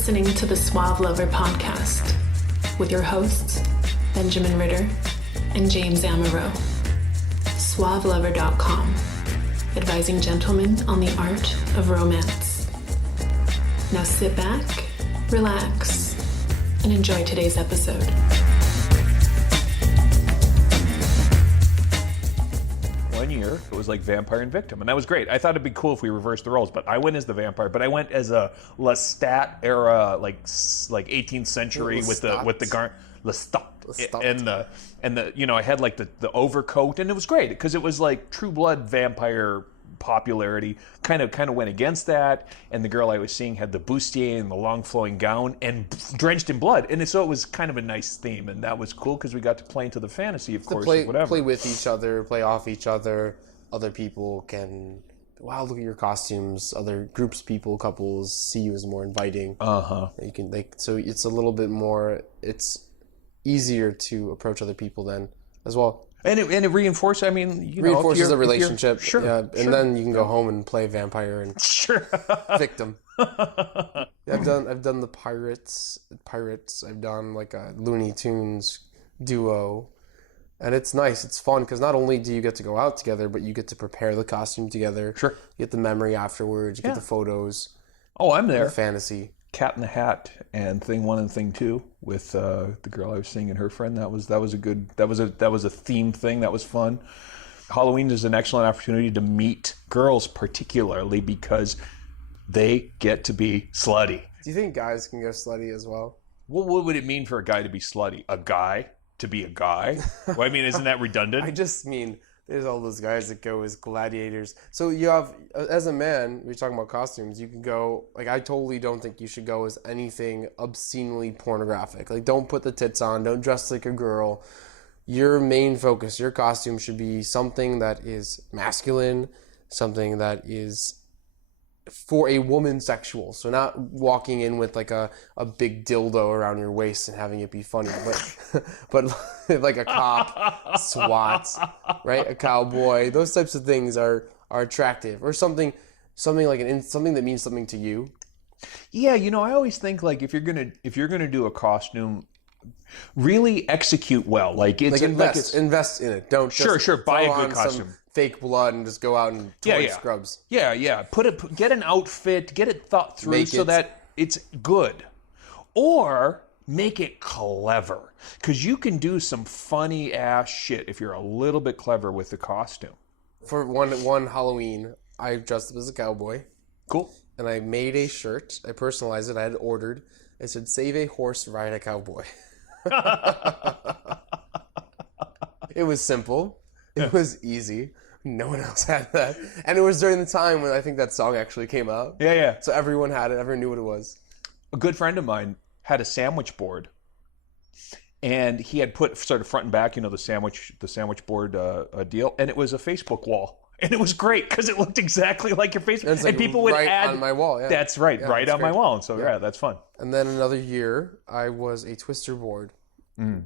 listening to the Suave Lover podcast with your hosts, Benjamin Ritter and James Amaro. SuaveLover.com, advising gentlemen on the art of romance. Now sit back, relax, and enjoy today's episode. One year, it was like vampire and victim, and that was great. I thought it'd be cool if we reversed the roles, but I went as the vampire, but I went as a Lestat era, like 18th century with the Lestat and the you know, I had like the overcoat, and it was great because it was like True Blood vampire popularity. Kind of went against that, and the girl I was seeing had the bustier and the long flowing gown and drenched in blood, and so it was kind of a nice theme, and that was cool because we got to play into the fantasy, of course, whatever. Play with each other, play off each other. Other people can, wow, look at your costumes. Other groups, people, couples see you as more inviting. You can so it's a little bit more. It's easier to approach other people then as well. And it reinforces. I mean, reinforces the relationship. Sure. Yeah, and then you can go home and play vampire and victim. I've done the pirates. I've done like a Looney Tunes duo, and it's nice. It's fun because not only do you get to go out together, but you get to prepare the costume together. Sure. You get the memory afterwards. You get the photos. Oh, I'm there. The fantasy. Cat in the Hat and Thing 1 and Thing 2 with the girl I was seeing and her friend. That was a theme thing. That was fun. Halloween is an excellent opportunity to meet girls, particularly because they get to be slutty. Do you think guys can go slutty as well? Well, what would it mean for a guy to be slutty? A guy to be a guy? Well, I mean, isn't that redundant? I just mean there's all those guys that go as gladiators. So you have, as a man, we're talking about costumes, you can go, like, I totally don't think you should go as anything obscenely pornographic. Like, don't put the tits on, don't dress like a girl. Your main focus, your costume should be something that is masculine, something that is for a woman sexual. So not walking in with like a big dildo around your waist and having it be funny, but like a cop, SWAT, right? A cowboy. Those types of things are attractive, or something like something that means something to you. Yeah, I always think like if you're gonna do a costume, really execute well. Like invest in it. Don't just buy a good costume. Fake blood and just go out and scrubs. Yeah. Get an outfit, get it thought through so that it's good. Or make it clever. Because you can do some funny ass shit if you're a little bit clever with the costume. For one Halloween, I dressed up as a cowboy. Cool. And I made a shirt. I personalized it. I had ordered. It said, "Save a horse, ride a cowboy." It was simple. It was easy. No one else had that. And it was during the time when I think that song actually came out. Yeah. So everyone had it. Everyone knew what it was. A good friend of mine had a sandwich board. And he had put sort of front and back, the sandwich board deal. And it was a Facebook wall. And it was great because it looked exactly like your Facebook. And people would add on my wall. Yeah. That's right, right on my wall. And so that's fun. And then another year, I was a twister board.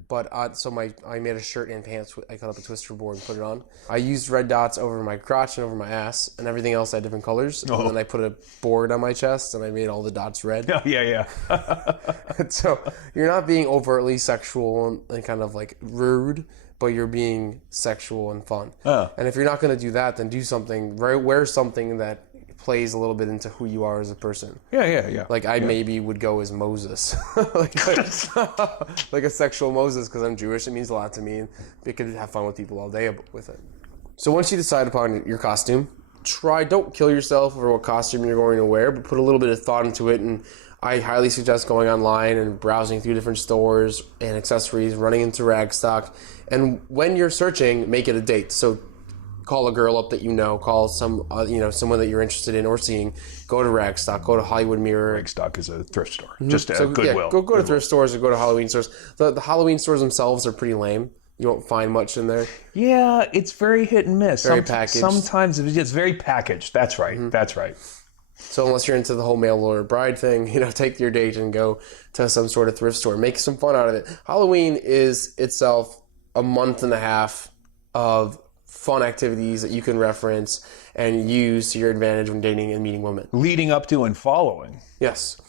But I made a shirt and pants. I cut up a twister board and put it on. I used red dots over my crotch and over my ass, and everything else had different colors. And then I put a board on my chest, and I made all the dots red. Oh, yeah. So you're not being overtly sexual and kind of like rude, but you're being sexual and fun. And if you're not going to do that, then do something. Wear something that plays a little bit into who you are as a person. Yeah. Like I maybe would go as Moses, like a sexual Moses, because I'm Jewish. It means a lot to me. You could have fun with people all day with it. So once you decide upon your costume, don't kill yourself over what costume you're going to wear, but put a little bit of thought into it. And I highly suggest going online and browsing through different stores and accessories, running into Ragstock. And when you're searching, make it a date. So call a girl up that call someone that you're interested in or seeing. Go to Ragstock, go to Hollywood Mirror. Ragstock is a thrift store, just a Goodwill. Go to thrift stores or go to Halloween stores. The Halloween stores themselves are pretty lame. You won't find much in there. Yeah, it's very hit and miss. Very packaged. Sometimes it's very packaged. That's right. That's right. So unless you're into the whole mail order bride thing, take your date and go to some sort of thrift store. Make some fun out of it. Halloween is itself a month and a half of fun activities that you can reference and use to your advantage when dating and meeting women. Leading up to and following. Yes.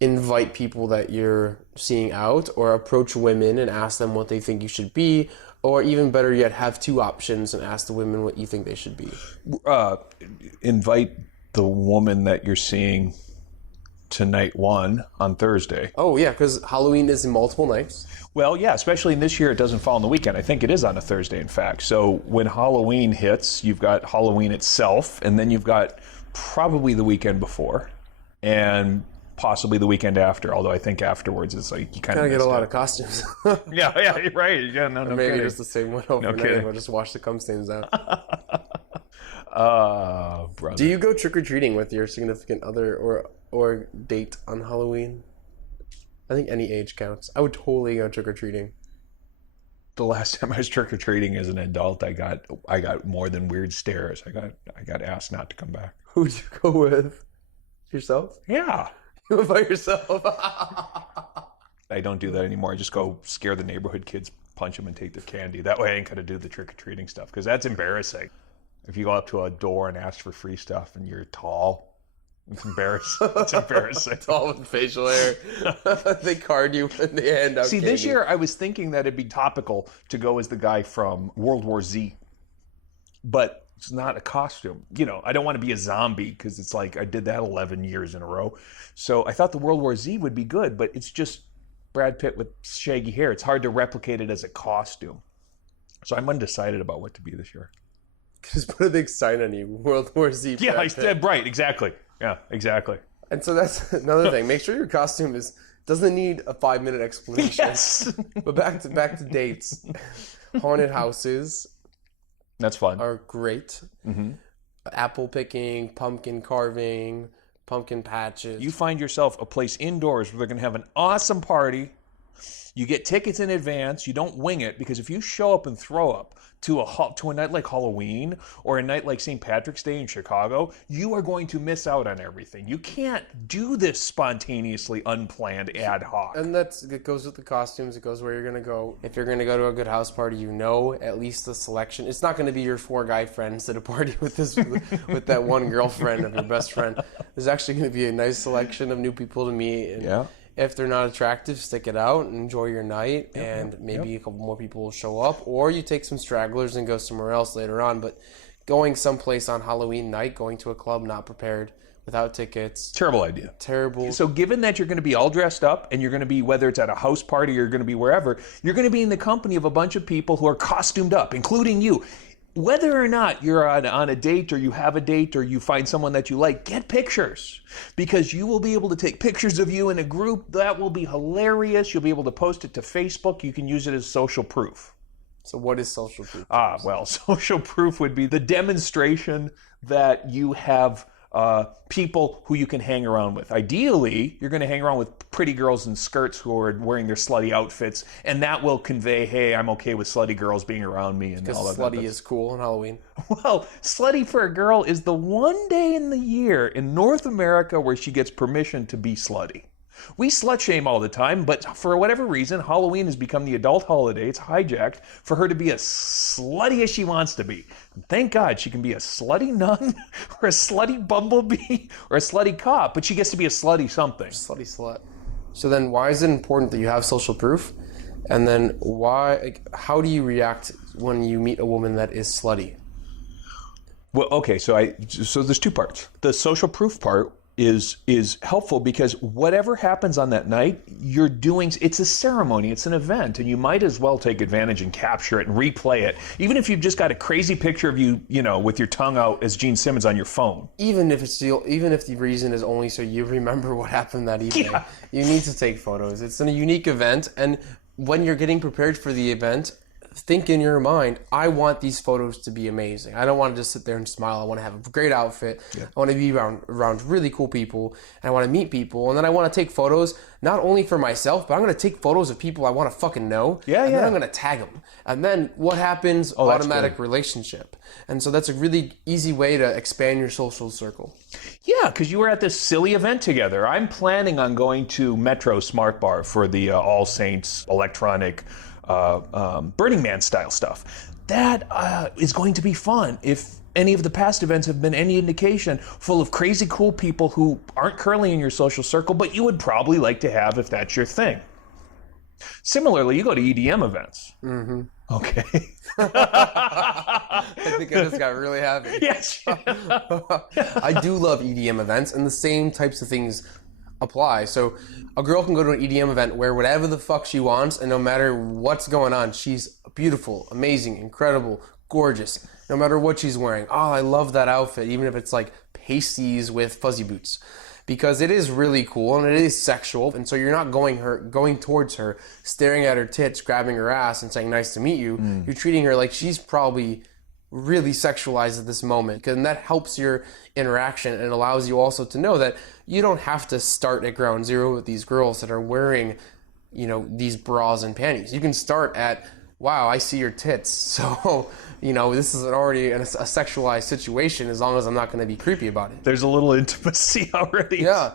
invite people that you're seeing out, or approach women and ask them what they think you should be, or even better yet, have two options and ask the women what you think they should be? Invite the woman that you're seeing to night one on Thursday. Oh, yeah, because Halloween is in multiple nights. Well, yeah, especially in this year, it doesn't fall on the weekend. I think it is on a Thursday, in fact. So when Halloween hits, you've got Halloween itself, and then you've got probably the weekend before, and possibly the weekend after, although I think afterwards it's like you kind of get a lot of costumes. Yeah, you're right. Yeah, no maybe kidding. just the same one overnight. kidding. We'll just wash the cum stains out. Brother. Do you go trick-or-treating with your significant other or date on Halloween? I think any age counts. I would totally go trick-or-treating. The last time I was trick-or-treating as an adult, I got more than weird stares. I got asked not to come back. Who'd you go with? Yourself? Yeah. You went by yourself? I don't do that anymore. I just go scare the neighborhood kids, punch them, and take their candy. That way I ain't got to do the trick-or-treating stuff, because that's embarrassing. If you go up to a door and ask for free stuff and you're tall, it's embarrassing. It's embarrassing. Tall with facial hair. They card you when they hand out candy. This year I was thinking that it'd be topical to go as the guy from World War Z. But it's not a costume. You know, I don't want to be a zombie, because it's like I did that 11 years in a row. So I thought the World War Z would be good, but it's just Brad Pitt with shaggy hair. It's hard to replicate it as a costume. So I'm undecided about what to be this year. Just put a big sign on you, World War Z. Yeah, right, exactly. Yeah, exactly. And so that's another thing. Make sure your costume doesn't need a 5-minute explanation. Yes. But back to dates. Haunted houses. That's fun. Are great. Mm-hmm. Apple picking, pumpkin carving, pumpkin patches. You find yourself a place indoors where they're going to have an awesome party. You get tickets in advance. You don't wing it, because if you show up and throw up to a night like Halloween or a night like St. Patrick's Day in Chicago, you are going to miss out on everything. You can't do this spontaneously, unplanned, ad hoc. And it goes with the costumes. It goes where you're going to go. If you're going to go to a good house party, you know at least the selection. It's not going to be your 4 guy friends at a party with with that one girlfriend of your best friend. There's actually going to be a nice selection of new people to meet. And yeah. If they're not attractive, stick it out and enjoy your night, and maybe a couple more people will show up, or you take some stragglers and go somewhere else later on. But going someplace on Halloween night, going to a club not prepared, without tickets. Terrible idea. Terrible. So given that you're going to be all dressed up, and you're going to be, whether it's at a house party or you're going to be wherever, you're going to be in the company of a bunch of people who are costumed up, including you. Whether or not you're on a date, or you have a date, or you find someone that you like, get pictures, because you will be able to take pictures of you in a group. That will be hilarious. You'll be able to post it to Facebook. You can use it as social proof. So what is social proof? Well, social proof would be the demonstration that you have people who you can hang around with. Ideally, you're going to hang around with pretty girls in skirts who are wearing their slutty outfits, and that will convey, hey, I'm okay with slutty girls being around me. And all that. Because slutty is cool on Halloween. Well, slutty for a girl is the one day in the year in North America where she gets permission to be slutty. We slut shame all the time, but for whatever reason, Halloween has become the adult holiday. It's hijacked for her to be as slutty as she wants to be. And thank God she can be a slutty nun, or a slutty bumblebee, or a slutty cop, but she gets to be a slutty something. Slutty slut. So then why is it important that you have social proof? And then how do you react when you meet a woman that is slutty? Well, okay, so there's 2 parts. The social proof part is helpful, because whatever happens on that night, it's a ceremony, it's an event, and you might as well take advantage and capture it and replay it, even if you've just got a crazy picture of you with your tongue out as Gene Simmons on your phone. Even if the reason is only so you remember what happened that evening, you need to take photos. It's a unique event, and when you're getting prepared for the event, think in your mind, I want these photos to be amazing. I don't want to just sit there and smile. I want to have a great outfit. Yeah. I want to be around really cool people, and I want to meet people, and then I want to take photos not only for myself, but I'm going to take photos of people I want to fucking know. And then I'm going to tag them. And then what happens? Automatic relationship. And so that's a really easy way to expand your social circle. Yeah, because you were at this silly event together. I'm planning on going to Metro Smart Bar for the All Saints electronic Burning Man style stuff. That is going to be fun. If any of the past events have been any indication, full of crazy cool people who aren't currently in your social circle, but you would probably like to have if that's your thing. Similarly, you go to EDM events. Mm-hmm. Okay. I think I just got really happy. Yes. I do love EDM events, and the same types of things apply. So a girl can go to an EDM event, wear whatever the fuck she wants, and no matter what's going on, she's beautiful, amazing, incredible, gorgeous, no matter what she's wearing. Oh, I love that outfit, even if it's like pasties with fuzzy boots. Because it is really cool and it is sexual, and so you're not going towards her, staring at her tits, grabbing her ass, and saying "nice to meet you." You're treating her like she's probably really sexualized at this moment, and that helps your interaction and allows you also to know that you don't have to start at ground zero with these girls that are wearing, these bras and panties. You can start at, wow, I see your tits, so this is already a sexualized situation as long as I'm not going to be creepy about it. There's a little intimacy already. Yeah.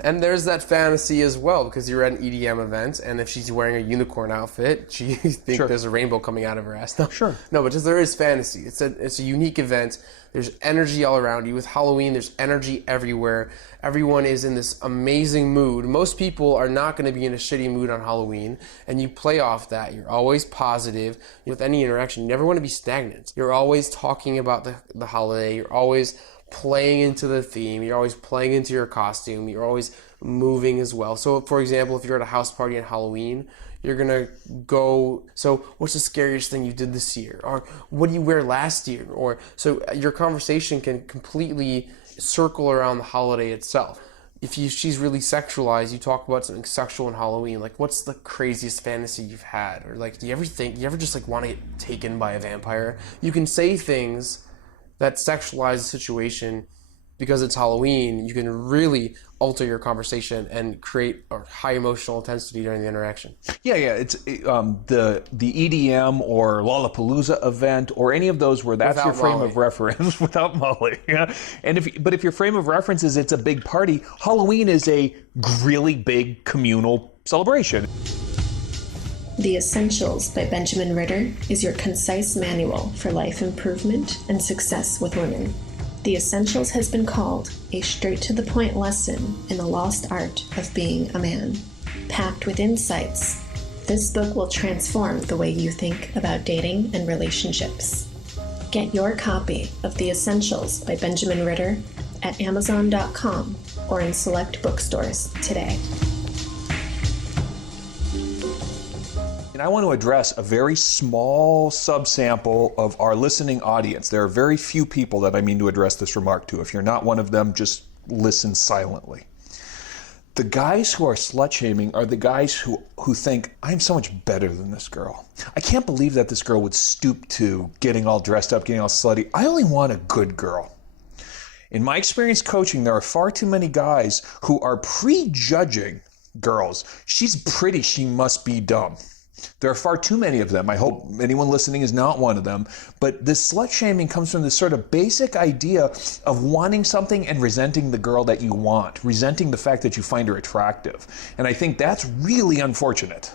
And there's that fantasy as well, because you're at an EDM event, and if she's wearing a unicorn outfit, she thinks there's a rainbow coming out of her ass. No, sure. No, but just there is fantasy. It's a unique event. There's energy all around you. With Halloween, there's energy everywhere. Everyone is in this amazing mood. Most people are not going to be in a shitty mood on Halloween, and you play off that. You're always positive. With any interaction, you never want to be stagnant. You're always talking about the holiday. You're always playing into the theme. You're always playing into your costume. You're always moving as well. So, for example, if you're at a house party on Halloween, you're going to go, so what's the scariest thing you did this year? Or what did you wear last year? Or so your conversation can completely circle around the holiday itself. If she's really sexualized, you talk about something sexual in Halloween, like what's the craziest fantasy you've had? Or like, do you ever just like want to get taken by a vampire? You can say things that sexualize the situation. Because it's Halloween, you can really alter your conversation and create a high emotional intensity during the interaction. Yeah. It's the EDM or Lollapalooza event or any of those where that's your frame of reference without Molly. Yeah. And if your frame of reference is it's a big party, Halloween is a really big communal celebration. The Essentials by Benjamin Ritter is your concise manual for life improvement and success with women. The Essentials has been called a straight-to-the-point lesson in the lost art of being a man. Packed with insights, this book will transform the way you think about dating and relationships. Get your copy of The Essentials by Benjamin Ritter at Amazon.com or in select bookstores today. And I want to address a very small subsample of our listening audience. There are very few people that I mean to address this remark to. If you're not one of them, just listen silently. The guys who are slut-shaming are the guys who think, I'm so much better than this girl. I can't believe that this girl would stoop to getting all dressed up, getting all slutty. I only want a good girl. In my experience coaching, there are far too many guys who are prejudging girls. She's pretty, she must be dumb. There are far too many of them. I hope anyone listening is not one of them. But this slut-shaming comes from this sort of basic idea of wanting something and resenting the girl that you want, resenting the fact that you find her attractive. And I think that's really unfortunate.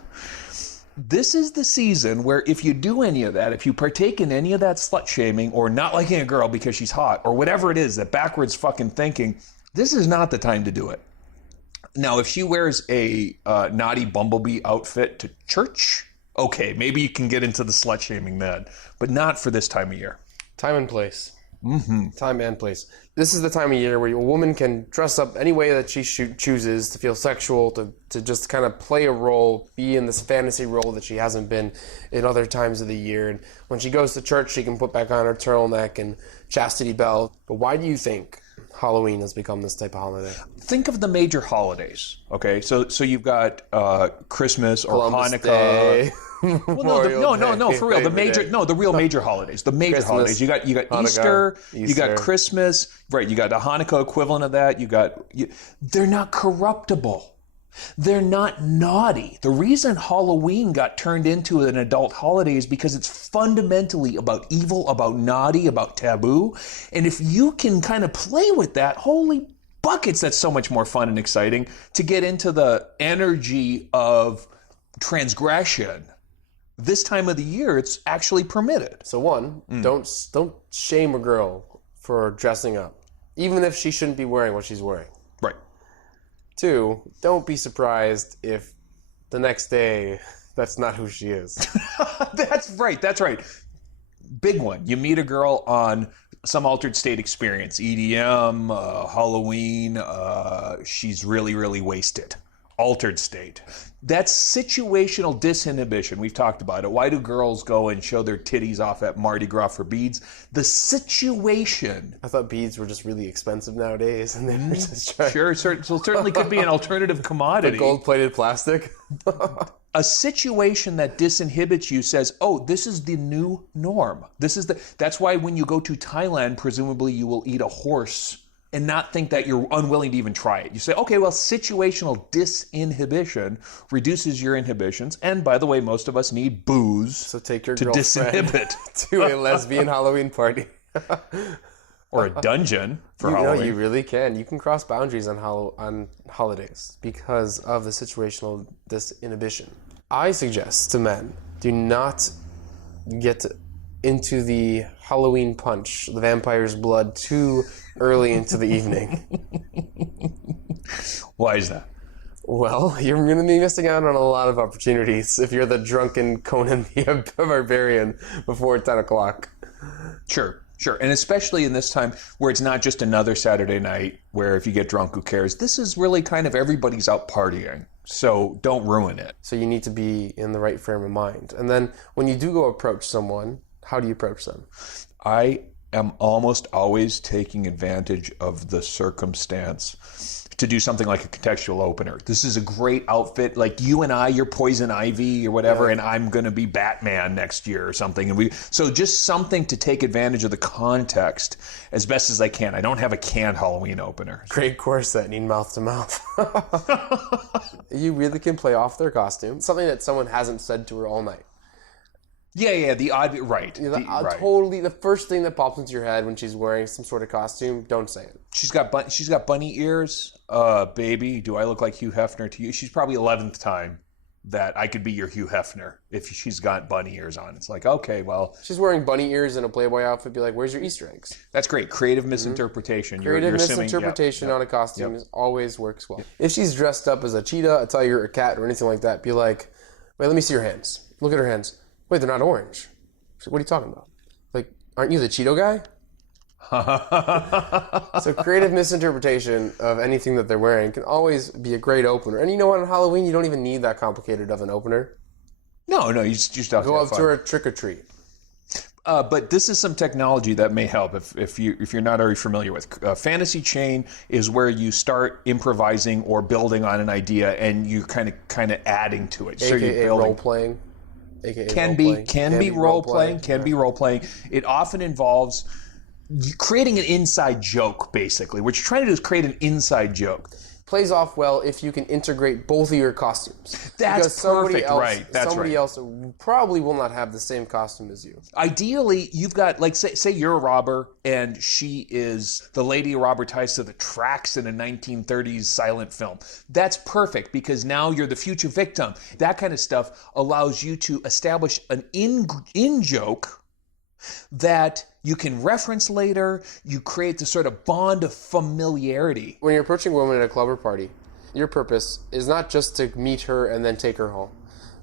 This is the season where if you do any of that, if you partake in any of that slut-shaming or not liking a girl because she's hot or whatever it is, that backwards fucking thinking, this is not the time to do it. Now, if she wears a naughty bumblebee outfit to church, okay, maybe you can get into the slut-shaming then, but not for this time of year. Time and place. Mm-hmm. Time and place. This is the time of year where a woman can dress up any way that she chooses to feel sexual, to just kind of play a role, be in this fantasy role that she hasn't been in other times of the year. And when she goes to church, she can put back on her turtleneck and chastity belt. But why do you think Halloween has become this type of holiday? Think of the major holidays, okay? So you've got Christmas or Columbus Hanukkah. Day. No, for real. The real major holidays. The major Christmas, holidays. You got Hanukkah, Easter, you got Christmas, right? You got the Hanukkah equivalent of that. They're not corruptible. They're not naughty. The reason Halloween got turned into an adult holiday is because it's fundamentally about evil, about naughty, about taboo. And if you can kind of play with that, holy buckets, that's so much more fun and exciting to get into the energy of transgression this time of the year, it's actually permitted. So one, don't shame a girl for dressing up, even if she shouldn't be wearing what she's wearing. Right. Two, don't be surprised if the next day that's not who she is. That's right. Big one. You meet a girl on some altered state experience, EDM, Halloween, she's really, really wasted. Altered state. That's situational disinhibition. We've talked about it. Why do girls go and show their titties off at Mardi Gras for beads? The situation. I thought beads were just really expensive nowadays. And they were just trying... Sure, certainly could be an alternative commodity. Gold-plated plastic. A situation that disinhibits you says, oh, this is the new norm. That's why when you go to Thailand, presumably you will eat a horse and not think that you're unwilling to even try it. You say, okay, well, situational disinhibition reduces your inhibitions. And by the way, most of us need booze so take your to disinhibit. To a lesbian Halloween party. Or a dungeon for Halloween. No, you really can. You can cross boundaries on holidays because of the situational disinhibition. I suggest to men, do not get into the Halloween punch, the vampire's blood, too early into the evening. Why is that? Well, you're going to be missing out on a lot of opportunities if you're the drunken Conan the Barbarian before 10 o'clock. Sure. And especially in this time where it's not just another Saturday night where if you get drunk, who cares? This is really kind of everybody's out partying. So don't ruin it. So you need to be in the right frame of mind. And then when you do go approach someone, how do you approach them? I am almost always taking advantage of the circumstance to do something like a contextual opener. This is a great outfit. Like you and I, you're Poison Ivy or whatever, and I'm going to be Batman next year or something. So just something to take advantage of the context as best as I can. I don't have a canned Halloween opener. Great corset, need mouth to mouth. You really can play off their costume. Something that someone hasn't said to her all night. Yeah, the odd, right. Right. Totally, the first thing that pops into your head when she's wearing some sort of costume, don't say it. She's got bunny ears. Baby, do I look like Hugh Hefner to you? She's probably 11th time that I could be your Hugh Hefner if she's got bunny ears on. It's like, okay, well. She's wearing bunny ears in a Playboy outfit. Be like, where's your Easter eggs? That's great. Creative misinterpretation. Creative misinterpretation on a costume always works well. If she's dressed up as a cheetah, a tiger, a cat, or anything like that, be like, wait, let me see your hands. Look at her hands. Wait, they're not orange. What are you talking about? Like, aren't you the Cheeto guy? So creative misinterpretation of anything that they're wearing can always be a great opener. And you know what? On Halloween, you don't even need that complicated of an opener. No, you just have to go have up fun. to her trick or treat. But this is some technology that may help if you're not already familiar with. Fantasy chain is where you start improvising or building on an idea, and you kind of adding to it. AKA so you're building. Role playing. Can be role playing. It often involves creating an inside joke, basically. What you're trying to do is create an inside joke. Plays off well if you can integrate both of your costumes. That's perfect, right. Somebody else probably will not have the same costume as you. Ideally, you've got, like, say you're a robber, and she is the lady robber ties to the tracks in a 1930s silent film. That's perfect, because now you're the future victim. That kind of stuff allows you to establish an in-joke that you can reference later. You create the sort of bond of familiarity. When you're approaching a woman at a club or party, your purpose is not just to meet her and then take her home.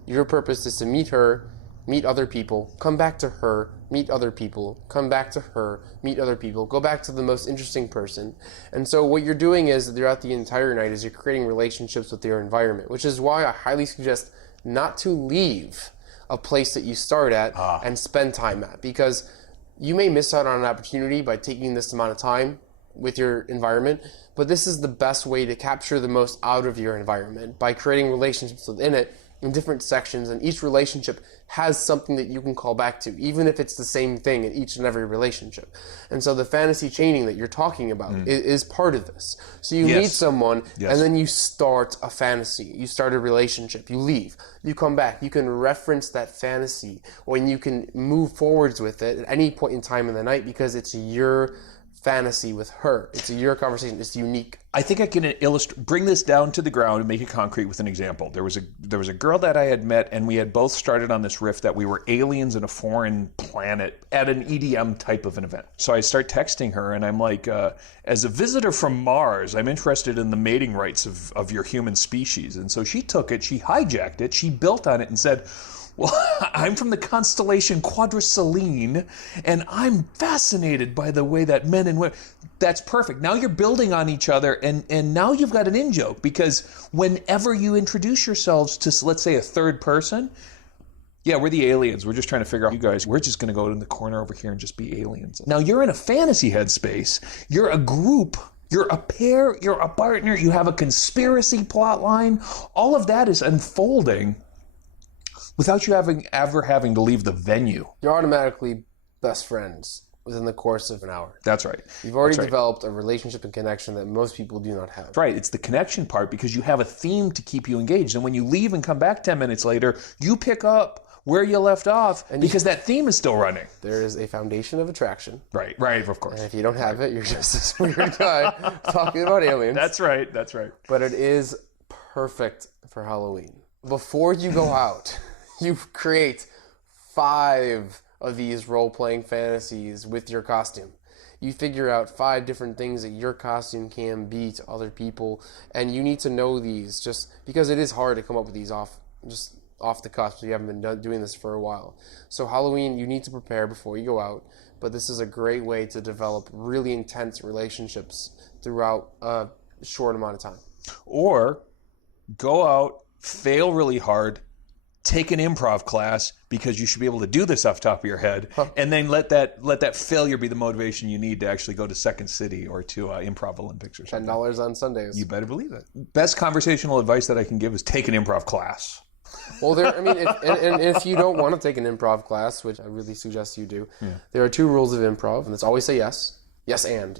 Your purpose is to meet her, meet other people, come back to her, meet other people, come back to her, meet other people, go back to the most interesting person. And so what you're doing is throughout the entire night is you're creating relationships with your environment, which is why I highly suggest not to leave a place that you start at and spend time at, because you may miss out on an opportunity by taking this amount of time with your environment, but this is the best way to capture the most out of your environment by creating relationships within it in different sections, and each relationship has something that you can call back to, even if it's the same thing in each and every relationship. And so the fantasy chaining that you're talking about is part of this. So you meet someone, and then you start a fantasy. You start a relationship. You leave. You come back. You can reference that fantasy, or you can move forwards with it at any point in time in the night, because it's your fantasy with her. It's your conversation. It's unique. I think I can bring this down to the ground and make it concrete with an example. There was a girl that I had met, and we had both started on this riff that we were aliens in a foreign planet at an EDM type of an event. So I start texting her, and I'm like, as a visitor from Mars, I'm interested in the mating rights of your human species. And so she took it, she hijacked it, she built on it and said, well, I'm from the constellation Quadracylene, and I'm fascinated by the way that men and women... That's perfect. Now you're building on each other, and now you've got an in-joke, because whenever you introduce yourselves to, let's say, a third person, yeah, we're the aliens. We're just trying to figure out you guys. We're just going to go in the corner over here and just be aliens. Now you're in a fantasy headspace. You're a group. You're a pair. You're a partner. You have a conspiracy plot line. All of that is unfolding without you ever having to leave the venue. You're automatically best friends within the course of an hour. That's right. You've already developed a relationship and connection that most people do not have. That's right. It's the connection part, because you have a theme to keep you engaged. And when you leave and come back 10 minutes later, you pick up where you left off, and because that theme is still running. There is a foundation of attraction. Right, of course. And if you don't have it, you're just this weird guy talking about aliens. That's right. But it is perfect for Halloween. Before you go out, you create 5 of these role-playing fantasies with your costume. You figure out 5 different things that your costume can be to other people, and you need to know these, just because it is hard to come up with these off the cuff, so you haven't been doing this for a while. So Halloween, you need to prepare before you go out, but this is a great way to develop really intense relationships throughout a short amount of time. Or go out, fail really hard, take an improv class, because you should be able to do this off the top of your head, and then let that failure be the motivation you need to actually go to Second City or to Improv Olympics or something. $10 on Sundays. You better believe it. Best conversational advice that I can give is take an improv class. Well, if you don't want to take an improv class, which I really suggest you do, there are 2 rules of improv, and it's always say yes. Yes and.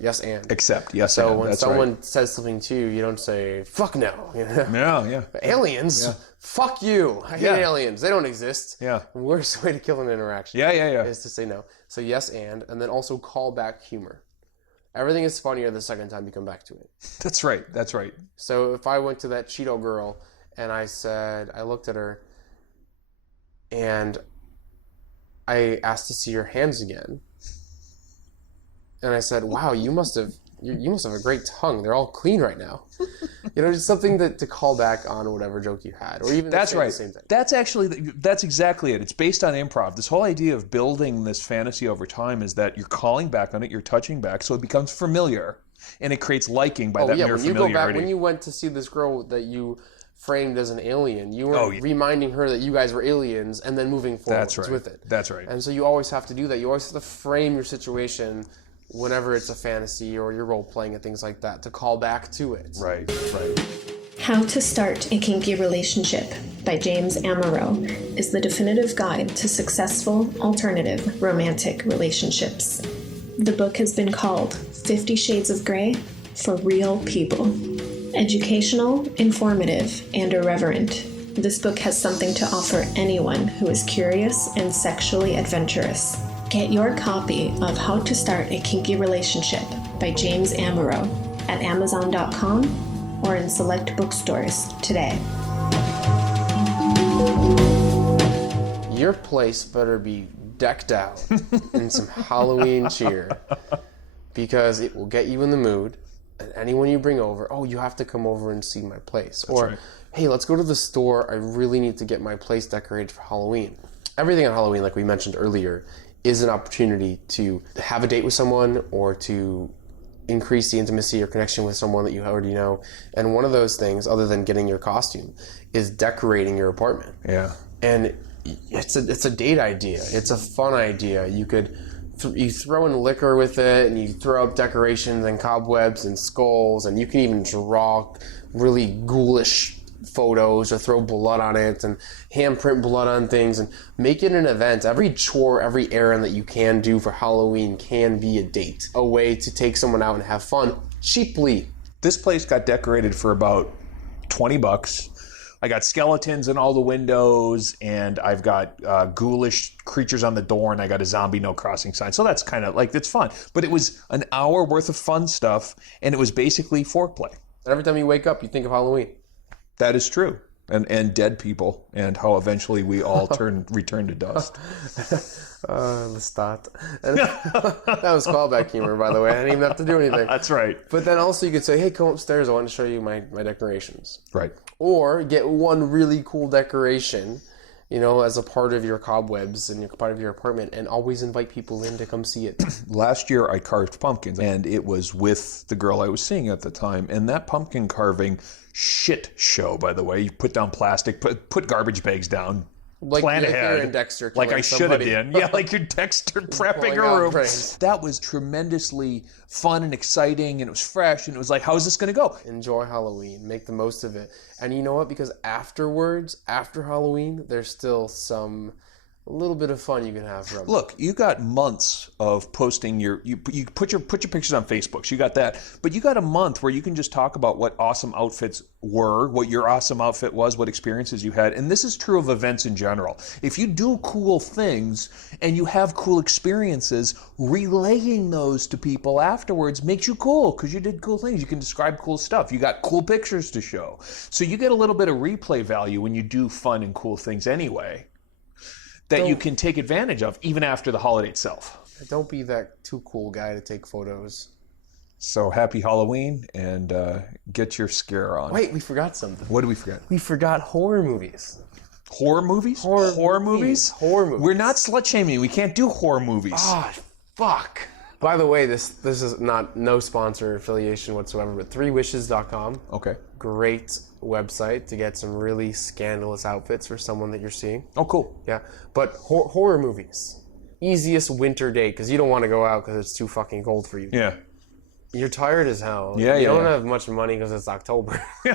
Except yes so and. when That's someone right. says something to you, you don't say, fuck no. You know? Yeah. Aliens? Yeah. Fuck you. I hate aliens. They don't exist. Yeah. The worst way to kill an interaction is to say no. So yes and then also call back humor. Everything is funnier the second time you come back to it. That's right. So if I went to that Cheeto girl and I looked at her and I asked to see your hands again, and I said, wow, you must have a great tongue. They're all clean right now. Just something to call back on whatever joke you had, or even that's right. The same thing. That's exactly it. It's based on improv. This whole idea of building this fantasy over time is that you're calling back on it, you're touching back, so it becomes familiar, and it creates liking by that mere familiarity. When you went to see this girl that you framed as an alien, you were reminding her that you guys were aliens, and then moving forward with it. That's right. And so you always have to do that. You always have to frame your situation whenever it's a fantasy or you're role-playing and things like that, to call back to it. Right. How to Start a Kinky Relationship by James Amaro is the definitive guide to successful, alternative, romantic relationships. The book has been called 50 Shades of Grey for Real People. Educational, informative, and irreverent, this book has something to offer anyone who is curious and sexually adventurous. Get your copy of How to Start a Kinky Relationship by James Amaro at Amazon.com or in select bookstores today. Your place better be decked out in some Halloween cheer, because it will get you in the mood. And anyone you bring over, you have to come over and see my place. Hey, let's go to the store. I really need to get my place decorated for Halloween. Everything on Halloween, like we mentioned earlier, is an opportunity to have a date with someone or to increase the intimacy or connection with someone that you already know. And one of those things, other than getting your costume, is decorating your apartment. Yeah. And it's a date idea. It's a fun idea. You could you throw in liquor with it, and you throw up decorations and cobwebs and skulls, and you can even draw really ghoulish photos or throw blood on it and handprint blood on things and make it an event. Every chore, every errand that you can do for Halloween can be a date, a way to take someone out and have fun cheaply. This place got decorated for about $20. I got skeletons in all the windows, and I've got ghoulish creatures on the door, and I got a zombie no crossing sign. So that's kind of like, it's fun. But it was an hour worth of fun stuff, and it was basically foreplay. Every time you wake up, you think of Halloween. That is true. And dead people, and how eventually we all return to dust. Lestat. That was callback humor, by the way. I didn't even have to do anything. That's right. But then also you could say, hey, come upstairs. I want to show you my decorations. Right. Or get one really cool decoration, as a part of your cobwebs and part of your apartment, and always invite people in to come see it. Last year I carved pumpkins, and it was with the girl I was seeing at the time, and that pumpkin carving shit show, by the way. You put down plastic, put garbage bags down, plan ahead. You're in Dexter, like I should have been. Yeah, like you're Dexter prepping a room. Brains. That was tremendously fun and exciting, and it was fresh, and it was like, how is this going to go? Enjoy Halloween. Make the most of it. And you know what? Because afterwards, after Halloween, there's still a little bit of fun you can have from it. Look, you got months of posting you put your pictures on Facebook. So you got that. But you got a month where you can just talk about what awesome outfits were, what your awesome outfit was, what experiences you had. And this is true of events in general. If you do cool things and you have cool experiences, relaying those to people afterwards makes you cool because you did cool things. You can describe cool stuff. You got cool pictures to show. So you get a little bit of replay value when you do fun and cool things anyway, that you can take advantage of even after the holiday itself. Don't be that too cool guy to take photos. So happy Halloween, and get your scare on. Wait, we forgot something. What did we forget? We forgot horror movies. Horror movies? Horror movies? Horror movies. We're not slut-shaming. We can't do horror movies. Ah, fuck. By the way, this is no sponsor affiliation whatsoever, but 3wishes.com. Okay. Great website to get some really scandalous outfits for someone that you're seeing. Oh, cool. Yeah. But horror movies. Easiest winter date, because you don't want to go out because it's too fucking cold for you. Yeah. You're tired as hell. Yeah, you don't have much money because it's October. You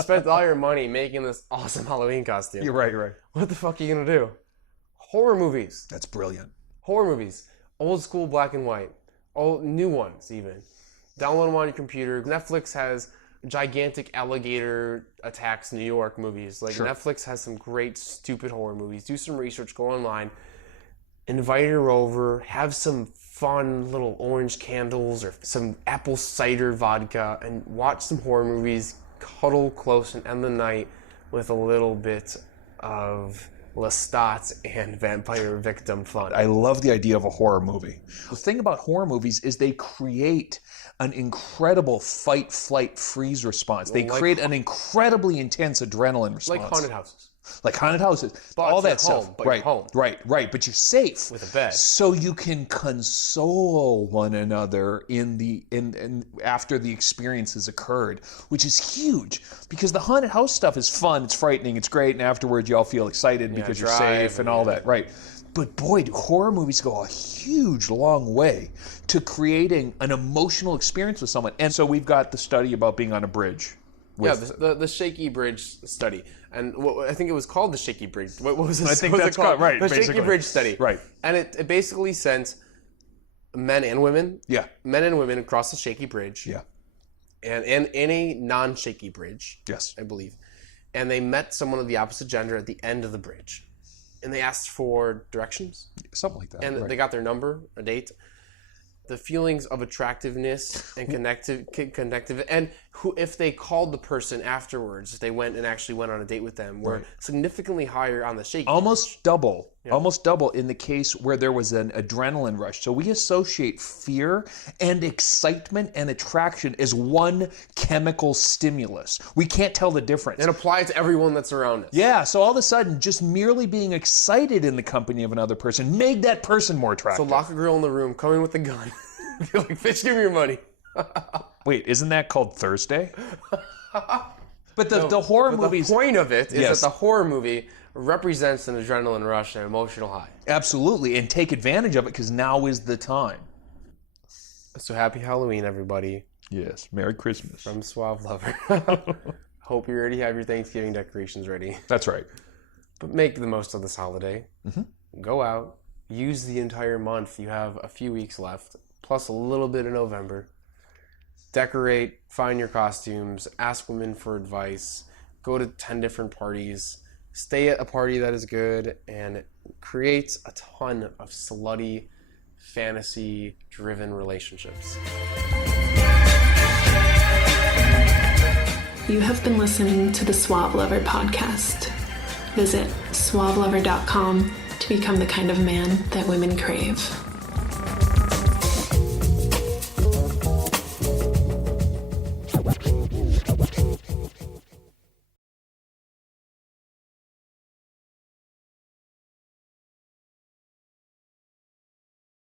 spent all your money making this awesome Halloween costume. You're right. What the fuck are you going to do? Horror movies. That's brilliant. Horror movies. Old school black and white. Old new ones even. Download them on your computer. Netflix has gigantic alligator attacks New York movies. Like, sure. Netflix has some great stupid horror movies. Do some research, go online, invite her over, have some fun little orange candles or some apple cider vodka, and watch some horror movies, cuddle close and end the night with a little bit of Lestat and vampire victim fun. I love the idea of a horror movie. The thing about horror movies is they create an incredible fight, flight, freeze response. They create an incredibly intense adrenaline response. Like haunted houses. Like haunted houses. But all that home, stuff. but Right, you're home. Right. But you're safe. With a bed. So you can console one another after the experience has occurred, which is huge. Because the haunted house stuff is fun, it's frightening, it's great, and afterwards you all feel excited because you're safe and all that. Right. But boy, do horror movies go a huge, long way to creating an emotional experience with someone. And so we've got the study about being on a bridge. The shaky bridge study. And I think it was called the shaky bridge. What was this? I think that's called, right. The basically. shaky bridge study. Right. And it basically sent men and women. Yeah. Men and women across the shaky bridge. Yeah. And in a non-shaky bridge. Yes. I believe. And they met someone of the opposite gender at the end of the bridge. And they asked for directions. Something like that. And they got their number, a date. The feelings of attractiveness and connective, and if they called the person afterwards, if they went and actually went on a date with them, were significantly higher on the shaky. Almost double in the case where there was an adrenaline rush. So we associate fear and excitement and attraction as one chemical stimulus. We can't tell the difference. And apply it to everyone that's around us. Yeah, so all of a sudden, just merely being excited in the company of another person made that person more attractive. So lock a girl in the room, come in with a gun. Be like, bitch, give me your money. Wait, isn't that called Thursday? But the horror movies... The point of it is that the horror movie represents an adrenaline rush and an emotional high. Absolutely, and take advantage of it because now is the time. So happy Halloween, everybody. Yes, Merry Christmas. From Suave Lover. Hope you already have your Thanksgiving decorations ready. That's right. But make the most of this holiday. Mm-hmm. Go out. Use the entire month. You have a few weeks left, plus a little bit of November. Decorate, find your costumes, ask women for advice, go to 10 different parties, stay at a party that is good, and create a ton of slutty, fantasy-driven relationships. You have been listening to the Suave Lover podcast. Visit suavelover.com to become the kind of man that women crave.